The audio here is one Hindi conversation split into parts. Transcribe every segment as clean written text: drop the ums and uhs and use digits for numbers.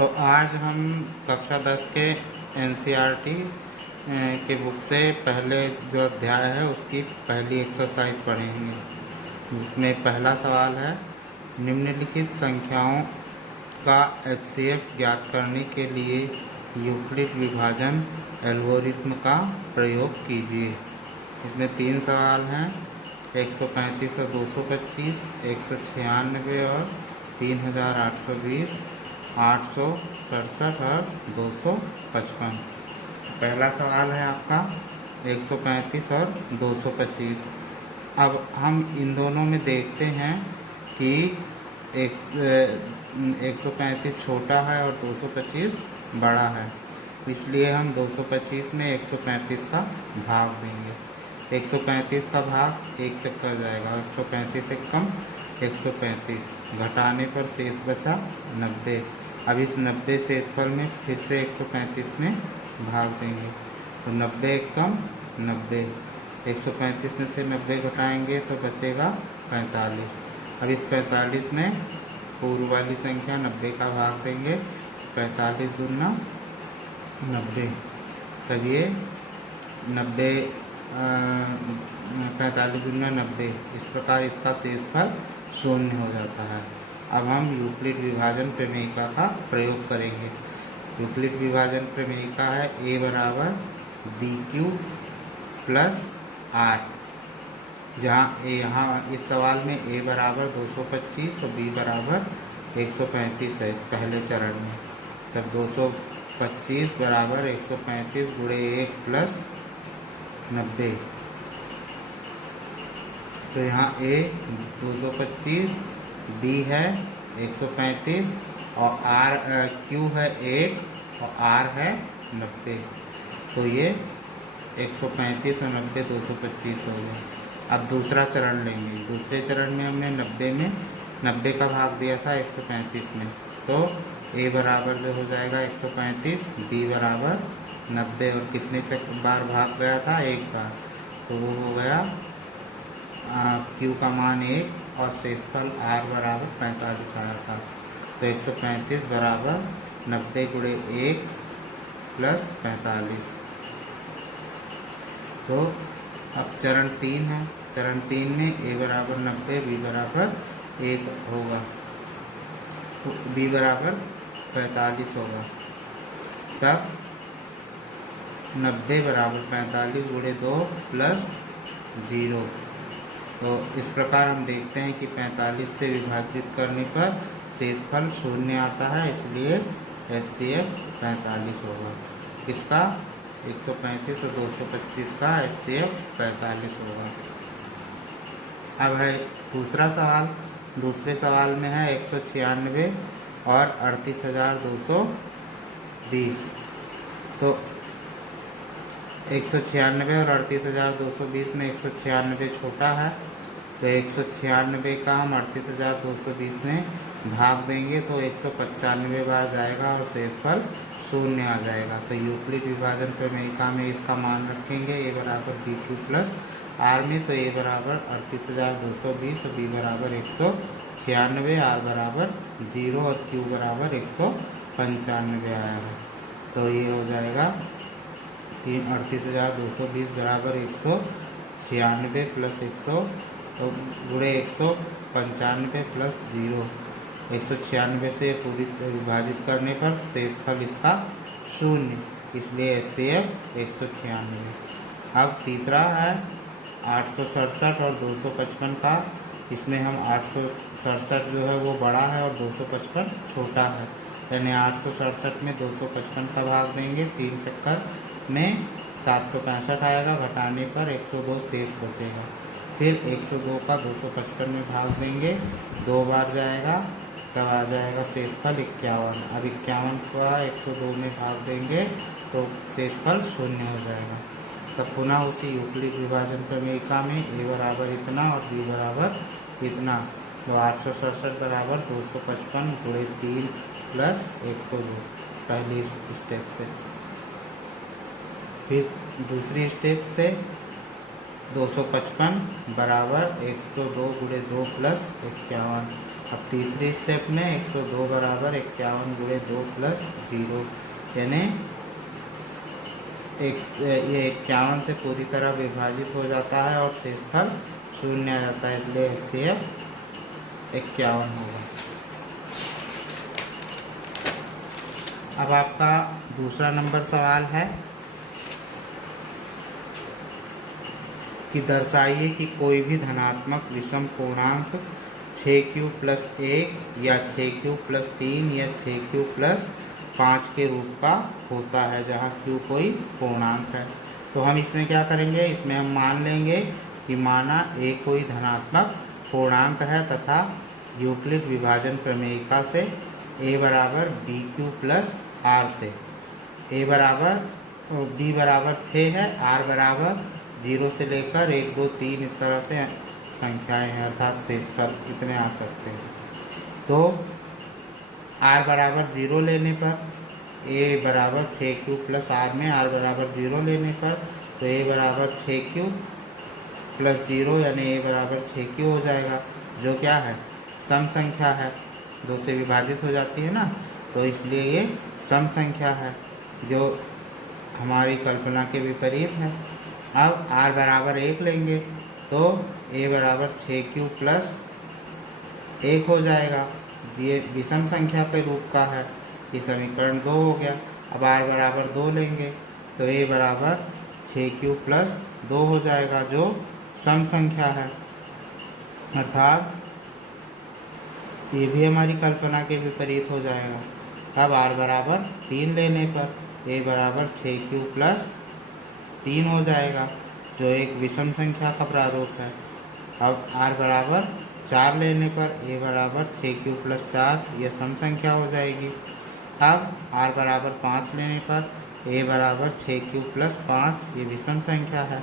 तो आज हम कक्षा 10 के एनसीईआरटी के बुक से पहले जो अध्याय है उसकी पहली एक्सरसाइज पढ़ेंगे, जिसमें पहला सवाल है निम्नलिखित संख्याओं का एचसीएफ ज्ञात करने के लिए यूक्लिड विभाजन एल्गोरिथ्म का प्रयोग कीजिए। इसमें 3 सवाल हैं, 135 और 225, 196 और 3820, 867 और 255। पहला सवाल है आपका 135 और 225। अब हम इन दोनों में देखते हैं कि 135 छोटा है और 225 बड़ा है, इसलिए हम 225 में 135 का भाग देंगे। 135 का भाग एक चक्कर जाएगा, 135 एक कम 135, घटाने पर शेष बचा 90। अब इस 90 शेषफल में फिर से 135 में भाग देंगे, तो 90 एक कम 90, 135 में से 90 घटाएंगे तो बचेगा 45। अब इस 45 में पूर्व वाली संख्या 90 का भाग देंगे, 45 दूना 90, तब ये 90 45 दूना 90, इस प्रकार इसका शेषफल 0 हो जाता है। अब हम यूक्लिड विभाजन प्रमेयिका का प्रयोग करेंगे। यूक्लिड विभाजन प्रमेयिका है a बराबर BQ प्लस R, जहाँ यहाँ इस सवाल में a बराबर 225 और b बराबर 135 है पहले चरण में, तब 225 बराबर 135 गुणे 1 प्लस 90, तो यहाँ a 225, b है 135 और Q है 1 और R है 90, तो ये 135 और 90 225 हो गया। अब दूसरा चरण लेंगे। दूसरे चरण में हमने 90 का भाग दिया था 135 में, तो a बराबर जो हो जाएगा 135, b बराबर 90 और कितने बार भाग गया था, एक बार, तो वो हो गया Q का मान 1 और शेषफल R बराबर 45 आया था, तो 135 बराबर 90 गुणे 1 प्लस 45। तो अब चरण 3 है। चरण 3 में a बराबर 90, b बराबर 1 होगा, तो b बराबर 45 होगा, तब 90 बराबर 45 गुणे 2 प्लस 0। तो इस प्रकार हम देखते हैं कि 45 से विभाजित करने पर शेषफल 0 आता है, इसलिए एचसीएफ 45 होगा। इसका 135 और 225 का एचसीएफ 45 होगा। अब है दूसरा सवाल। दूसरे सवाल में है 196 और 38,220। तो 196 और 38,220 में 196 छोटा है, तो 196 का हम 38,220 में भाग देंगे तो 195 बार जाएगा और शेषफल 0 आ जाएगा। तो यूक्लिड विभाजन प्रमेयिका में इसका मान रखेंगे a बराबर BQ प्लस R में, तो a बराबर 38,220 और b बराबर 196, R बराबर 0 और Q बराबर 195 आया है। तो ये हो जाएगा 38,220 बराबर 196 प्लस 100 गुणे 195 प्लस 0। 196 से पूरी विभाजित करने पर शेषफल इसका 0, इसलिए एचसीएफ 196। अब तीसरा है 867 और 255 का। इसमें हम 867 जो है वो बड़ा है और 255 छोटा है, यानी 867 में 255 का भाग देंगे, 3 चक्कर में 765 आएगा, घटाने पर 102 शेष बचेगा। फिर 102 का 255 में भाग देंगे, 2 बार जाएगा, तब आ जाएगा शेषफल 51। अब 51 का 102 में भाग देंगे तो शेषफल 0 हो जाएगा। तब पुनः उसी यूक्लिड विभाजन प्रमेयिका में a बराबर इतना और b बराबर इतना, तो 867 बराबर 255 गुणे 3 प्लस 102 पहली स्टेप से। फिर दूसरी स्टेप से 255 बराबर 102 गुणे 2 प्लस 51, अब तीसरे स्टेप में 102 बराबर 51 गुणे 2 प्लस 0, यानी ये 51 से पूरी तरह विभाजित हो जाता है और शेषफल 0 आ जाता है, इसलिए HCF 51 होगा। अब आपका दूसरा नंबर सवाल है कि दर्शाइए कि कोई भी धनात्मक विषम पूर्णांक 6q प्लस 1 या 6q प्लस 3 या 6q प्लस 5 के रूप का होता है, जहाँ q कोई पूर्णांक है। तो हम इसमें क्या करेंगे, इसमें हम मान लेंगे कि माना a कोई धनात्मक पूर्णांक है तथा यूक्लिड विभाजन प्रमेयिका से a बराबर bq प्लस r से a बराबर b बराबर 6 है, r बराबर 0 से लेकर 1 2 3 इस तरह से संख्याएं हैं, अर्थात शेषफल इतने आ सकते हैं। तो r बराबर 0 लेने पर a बराबर 6q प्लस r में r बराबर 0 लेने पर तो a बराबर 6q प्लस 0 यानी a बराबर 6q हो जाएगा, जो क्या है सम संख्या है, 2 से विभाजित हो जाती है ना, तो इसलिए ये सम संख्या है जो हमारी कल्पना के विपरीत है। अब r बराबर 1 लेंगे तो a बराबर 6q प्लस 1 हो जाएगा, ये विषम संख्या के रूप का है, ये समीकरण 2 हो गया। अब r बराबर 2 लेंगे तो a बराबर 6q प्लस 2 हो जाएगा, जो सम संख्या है, अर्थात ये भी हमारी कल्पना के विपरीत हो जाएगा। अब r बराबर 3 लेने पर a बराबर 6q प्लस 3 हो जाएगा, जो एक विषम संख्या का प्रारूप है। अब r बराबर 4 लेने पर a बराबर 6q प्लस 4 यह सम संख्या हो जाएगी। अब r बराबर 5 लेने पर a बराबर 6q प्लस 5 ये विषम संख्या है।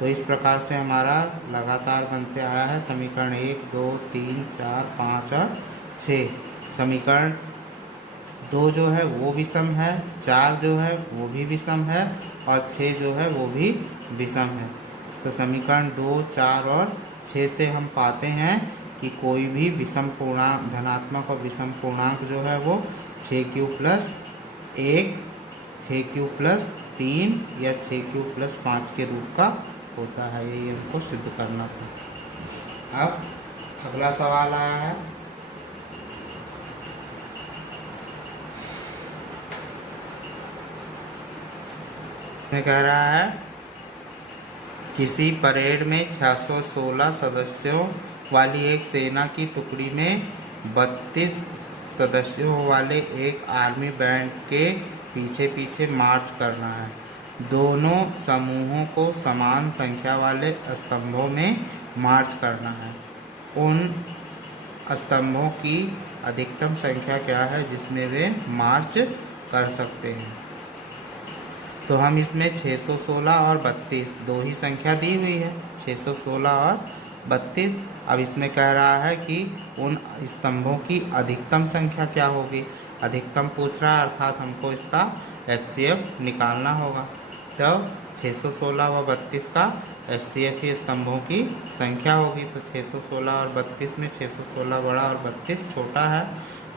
तो इस प्रकार से हमारा लगातार बनते आया है समीकरण 1 2 3 4 5 और 6। समीकरण 2 जो है वो विषम है, 4 जो है वो भी विषम है और 6 जो है वो भी विषम है। तो समीकरण 2 4 और 6 से हम पाते हैं कि कोई भी विषम पूर्णांक धनात्मक और विषम पूर्णांक जो है वो 6q प्लस 1 6q प्लस 3 या 6q प्लस 5 के रूप का होता है। यही हमको सिद्ध करना था। अब अगला सवाल आया है में कह रहा है किसी परेड में 616 सदस्यों वाली एक सेना की टुकड़ी में 32 सदस्यों वाले एक आर्मी बैंड के पीछे पीछे मार्च करना है। दोनों समूहों को समान संख्या वाले स्तंभों में मार्च करना है। उन स्तंभों की अधिकतम संख्या क्या है जिसमें वे मार्च कर सकते हैं। तो हम इसमें 616 और 32 दो ही संख्या दी हुई है, 616 और 32। अब इसमें कह रहा है कि उन स्तंभों की अधिकतम संख्या क्या होगी, अधिकतम पूछ रहा है, अर्थात हमको इसका HCF निकालना होगा। तो 616 व 32 का HCF ही स्तंभों की संख्या होगी। तो 616 और 32 में 616 बड़ा और 32 छोटा है,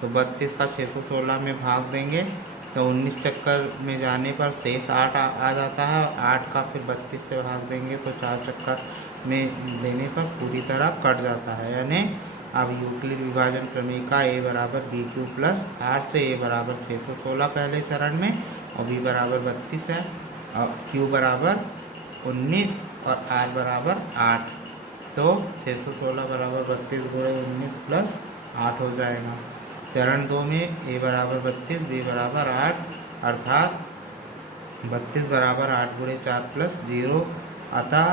तो 32 का 616 में भाग देंगे तो 19 चक्कर में जाने पर शेष 8 आ जाता है। 8 का फिर 32 से भाग देंगे तो 4 चक्कर में देने पर पूरी तरह कट जाता है। यानी अब यूक्लिड विभाजन प्रमेय का a बराबर bq प्लस r से a बराबर 616 पहले चरण में और b बराबर 32 है और q बराबर 19 और r बराबर 8। तो 616 बराबर 32 गुणे 19 प्लस 8 हो जाएगा। चरण 2 में a बराबर 32 b बराबर 8, अर्थात 32 बराबर 8 गुणे 4 प्लस 0। अतः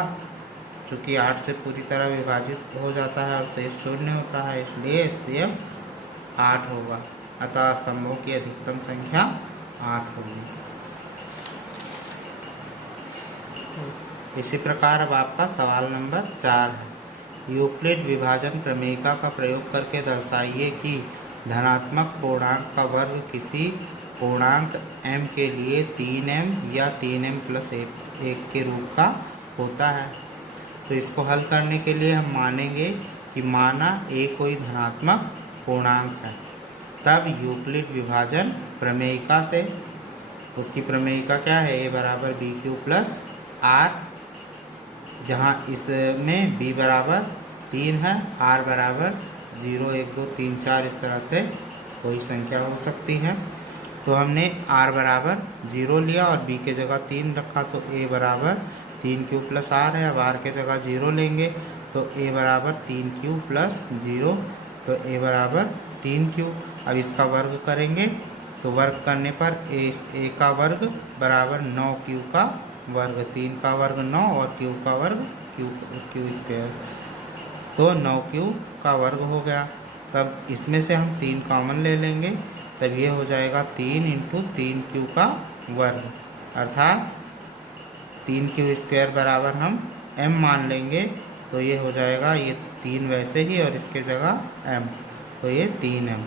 चूँकि 8 से पूरी तरह विभाजित हो जाता है और शेष 0 होता है, इसलिए HCF 8 होगा। अतः स्तंभों की अधिकतम संख्या 8 होगी। इसी प्रकार अब आपका सवाल नंबर 4 है। यूक्लिड विभाजन प्रमेयिका का प्रयोग करके दर्शाइए कि धनात्मक पूर्णांक का वर्ग किसी पूर्णांक m के लिए 3m या 3m प्लस 1 के रूप का होता है। तो इसको हल करने के लिए हम मानेंगे कि माना a कोई धनात्मक पूर्णांक है। तब यूक्लिड विभाजन प्रमेयिका से, उसकी प्रमेयिका क्या है, ए बराबर बी क्यू प्लस आर, जहाँ इसमें बी बराबर 3 है, आर बराबर 0 1 2 3 4 इस तरह से कोई संख्या हो सकती है। तो हमने आर बराबर 0 लिया और बी के जगह 3 रखा, तो ए बराबर 3 क्यू प्लस आर है। अब आर के जगह 0 लेंगे तो ए बराबर 3 क्यू प्लस 0, तो ए बराबर 3 क्यू। अब इसका वर्ग करेंगे तो वर्ग करने पर ए का वर्ग बराबर 9 क्यू का वर्ग, 3 का वर्ग 9 और क्यू का वर्ग क्यू स्क्वायर, तो 9 क्यू का वर्ग हो गया। तब इसमें से हम 3 कॉमन ले लेंगे, तब ये हो जाएगा 3 इंटू 3 क्यू का वर्ग, अर्थात 3 क्यू स्क्वायर बराबर हम m मान लेंगे, तो ये हो जाएगा ये 3 वैसे ही और इसके जगह m, तो ये 3m,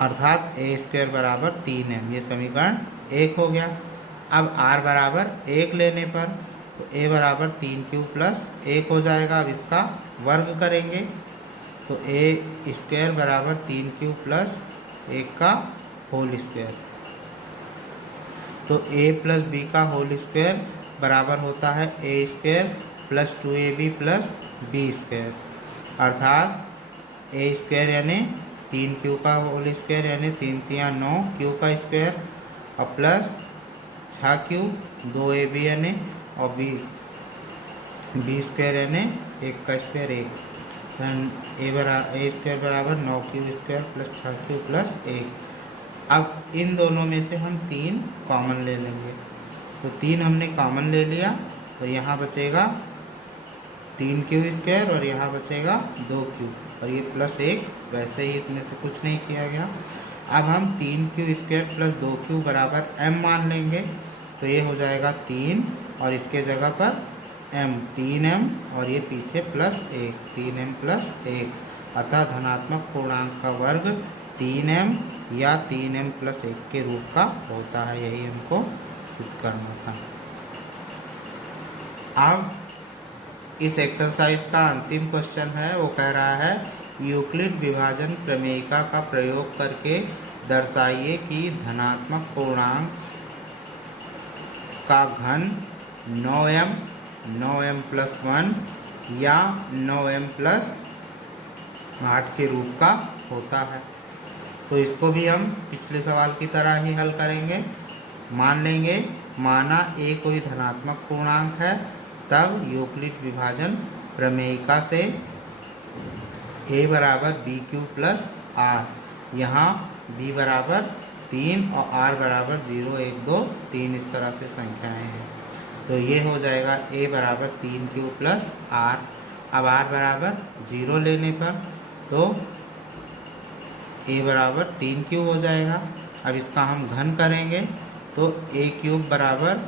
अर्थात ए स्क्वायर बराबर 3m। ये समीकरण 1 हो गया। अब r बराबर 1 लेने पर तो a बराबर 3 क्यू प्लस 1 हो जाएगा। अब इसका वर्ग करेंगे तो ए स्क्वायर बराबर 3 क्यू प्लस 1 का होल स्क्वायर, तो a प्लस बी का होल स्क्वायर बराबर होता है A square plus 2ab plus B square, अर्थात ए स्क्वायर यानी 3 क्यू का होल स्क्वायर यानी 3 तिया 9 क्यू का स्क्वायर और प्लस 6 क्यू 2ab यानी और बी स्क्वायर यानी 1 का स्क्वायर 1, ए स्क्वायर बराबर 9 Q square plus 6 Q plus 1। अब इन दोनों में से हम 3 कॉमन ले लेंगे, तो 3 हमने कॉमन ले लिया, तो यहाँ बचेगा 3 क्यू स्क्वायर और यहाँ बचेगा 2 क्यू और ये प्लस 1, वैसे ही इसमें से कुछ नहीं किया गया। अब हम 3 क्यू स्क्वायर प्लस 2 क्यू बराबर m मान लेंगे, तो ये हो जाएगा 3 और इसके जगह पर m 3m और ये पीछे प्लस 1 3m प्लस 1, अतः धनात्मक पूर्णांक का वर्ग 3m या 3m प्लस 1 के रूप का होता है। यही हमको सिद्ध करना था। अब इस एक्सरसाइज का अंतिम क्वेश्चन है, वो कह रहा है यूक्लिड विभाजन प्रमेयिका का प्रयोग करके दर्शाइए कि धनात्मक पूर्णांक का घन 9m प्लस 1 या 9m प्लस 8 के रूप का होता है। तो इसको भी हम पिछले सवाल की तरह ही हल करेंगे। मान लेंगे, माना a कोई धनात्मक पूर्णांक है, तब यूक्लिड विभाजन प्रमेयिका से a बराबर बी क्यू प्लस आर, यहाँ b बराबर 3 और r बराबर 0 1 2 3 इस तरह से संख्याएं हैं, तो ये हो जाएगा a बराबर 3 क्यू प्लस r। अब r बराबर 0 लेने पर तो a बराबर 3 क्यू हो जाएगा। अब इसका हम घन करेंगे तो a क्यूब बराबर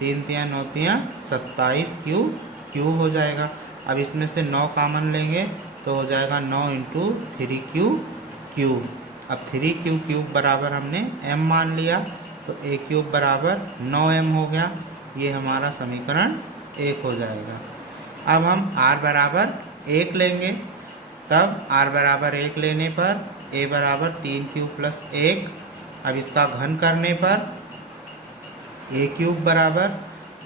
3 तिया 9 तिया 27 क्यू हो जाएगा। अब इसमें से 9 कॉमन लेंगे तो हो जाएगा 9 इंटू 3 क्यूब। अब 3 क्यूब बराबर हमने m मान लिया, तो a क्यूब बराबर 9m हो गया। ये हमारा समीकरण 1 हो जाएगा। अब हम r बराबर 1 लेंगे, तब r बराबर 1 लेने पर a बराबर 3 क्यूब प्लस 1। अब इसका घन करने पर a क्यूब बराबर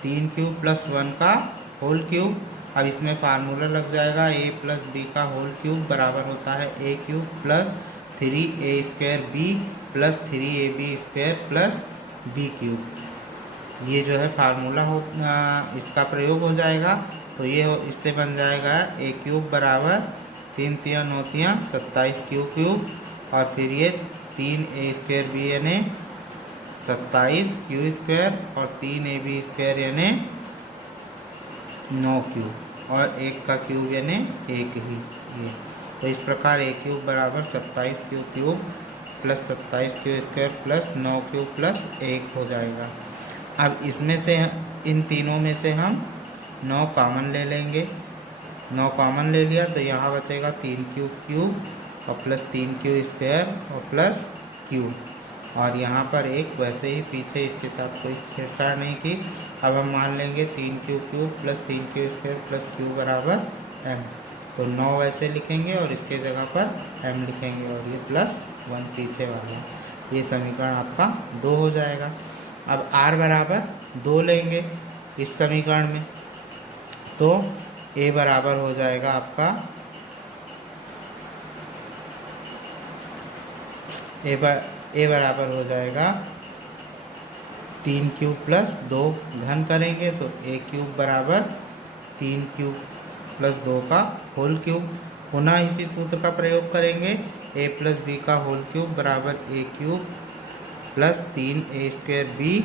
3 क्यूब प्लस 1 का होल क्यूब। अब इसमें फार्मूला लग जाएगा a प्लस बी का होल क्यूब बराबर होता है a cube plus 3a square b plus 3ab square plus b cube. ये जो है फार्मूला हो, इसका प्रयोग हो जाएगा, तो ये इससे बन जाएगा a क्यूब बराबर 3 तिया 9 तिया 27 क्यूब और फिर ये 3a स्क्वायर b यानी 27 क्यू स्क्वायर और 3ab स्क्वायर यानी 9 क्यूब और 1 का क्यूब यानी 1 ही ये। तो इस प्रकार a क्यूब बराबर 27 cube plus 27 Q square plus 9 cube plus 1 हो जाएगा। अब इसमें से इन तीनों में से हम 9 कॉमन ले लेंगे। 9 कॉमन ले लिया तो यहाँ बचेगा 3 क्यूब और प्लस 3 क्यू स्क्वायर और प्लस क्यू, और यहाँ पर एक वैसे ही पीछे इसके साथ कोई छेड़छाड़ नहीं की। अब हम मान लेंगे 3 cube plus 3 Q square plus Q बराबर m। तो 9 वैसे लिखेंगे और इसके जगह पर m लिखेंगे और ये +1 पीछे वाला, ये समीकरण आपका 2 हो जाएगा। अब r बराबर 2 लेंगे इस समीकरण में, तो a बराबर हो जाएगा आपका a बराबर हो जाएगा 3 क्यूब प्लस 2 घन करेंगे तो a क्यूब बराबर 3 क्यूब प्लस 2 का होल क्यूब। पुनः इसी सूत्र का प्रयोग करेंगे, a प्लस बी का होल क्यूब बराबर a cube plus 3a square b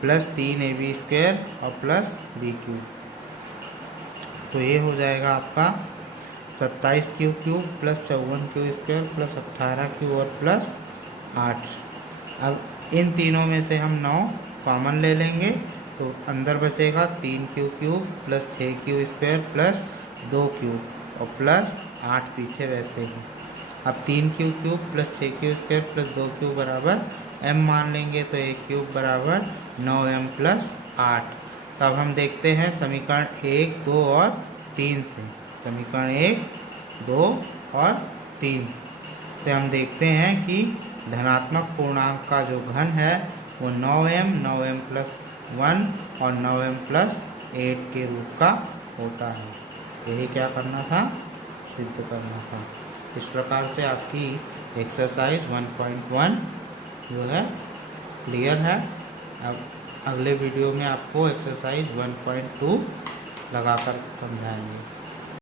plus 3ab square और प्लस b क्यूब। तो ये हो जाएगा आपका 27 cube cube plus 54 cube square plus 18 cube और प्लस 8। अब इन तीनों में से हम 9 कॉमन ले लेंगे तो अंदर बचेगा 3 cube cube plus 6 cube square plus 2 cube और प्लस 8 पीछे वैसे ही। अब 3 cube cube plus 6 cube square plus 2 cube बराबर m मान लेंगे तो 1 क्यूब बराबर 9m प्लस 8। तो अब हम देखते हैं समीकरण 1, 2 और 3 से। समीकरण 1, 2 और 3 से हम देखते हैं कि धनात्मक पूर्णांक का जो घन है वो 9m, 9m प्लस 1 और 9m प्लस 8 के रूप का होता है। यही क्या करना था, सिद्ध करना था। इस प्रकार से आपकी एक्सरसाइज 1.1 जो है क्लियर है। अब अगले वीडियो में आपको एक्सरसाइज 1.2 लगाकर समझाएंगे।